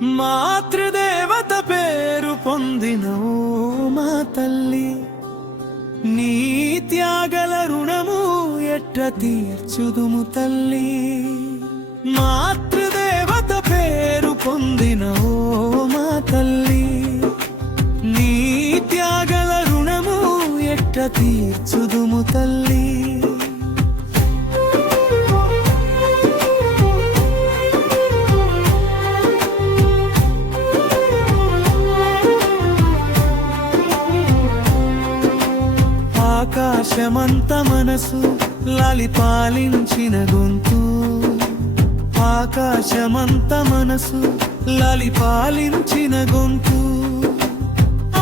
మాతృదేవత పేరు పొందిన ఓ మా తల్లి, నీ త్యాగల రుణము ఎట్ట తీర్చుదుము తల్లి. మాతృదేవత పేరు పొందిన ఓ మా తల్లి, నీ త్యాగల రుణము ఎట్ట తీర్చుదుము తల్లి. ఆకాశమంత మనసు లాలి పాలించిన గొంతు, ఆకాశమంత మనసు లాలి పాలించిన గొంతు,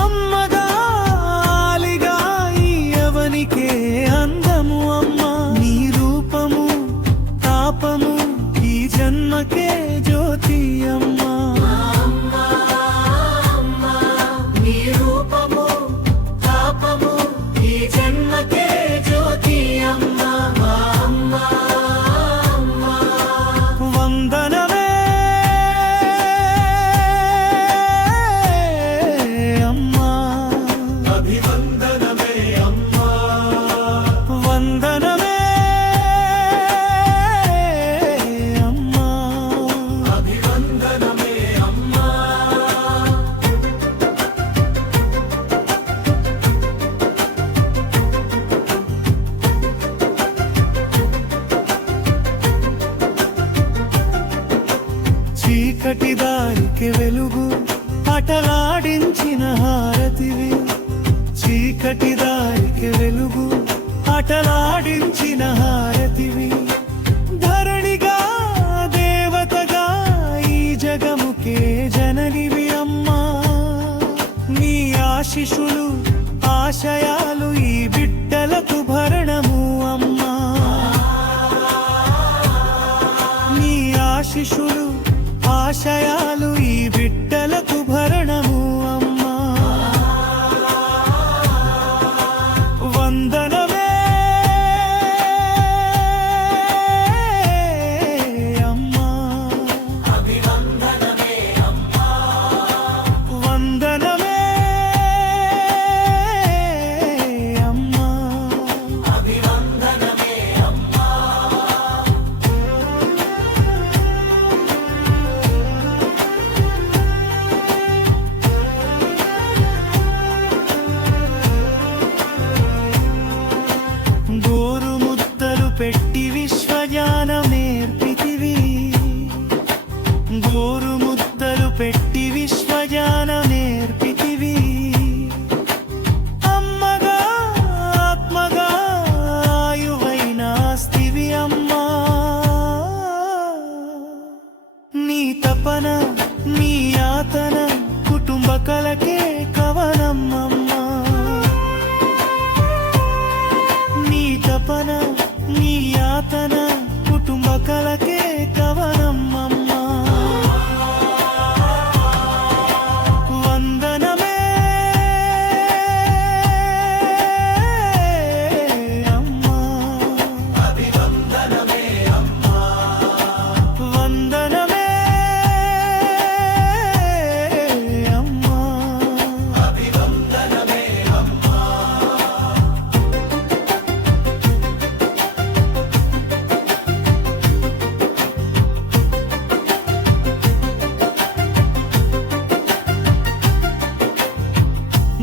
అమ్మగాలిగా ఈ అవనికే అందము అమ్మా. నీ రూపము తాపము ఈ జన్మకే జ్యోతి అమ్మా. చీకటి దారికి వెలుగు అటలాడించిన హారతివి, చీకటి దారికి వెలుగు అటలాడించిన హారతివి. ధరణిగా దేవతగా ఈ జగముకే జననివి అమ్మా. నీ ఆశిషులు ఆశయాలు ఈ బిడ్డలకు భరణము అమ్మా. నీ ఆశిషులు ఆశయాలు ఈ బిడ్డలకు భరణము అమ్మా. వందనమే అమ్మా, అభివందనమే అమ్మా, వందనమే అమ్మా, అభివందనమే అమ్మా. పెట్టి విశ్వజ్ఞానం నేర్పితివి, గోరు ముద్దలు పెట్టి విశ్వజ్ఞానం నేర్పితివి. అమ్మగా ఆత్మగా ఆయువైన ఆస్తివి అమ్మా. నీ తపన నీ యాతన కుటుంబ కలకే కవనమ్మమ్మా. నీ తపన నీ యాతన కుటుంబ కలకే కవనమ్మమ్మా. వందనమే అమ్మా, అభివందనమే అమ్మా, వందనమే అమ్మా, అభివందనమే అమ్మా.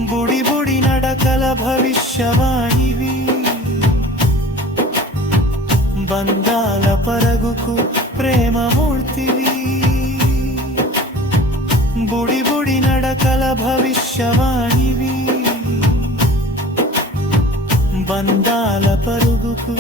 బుడి బుడి నడకల భవిష్యవాణివి, బంధాల పరుగుకు ప్రేమమూర్తివి. బుడి బుడి నడకల భవిష్యవాణివి, బంధాల పరుగుకు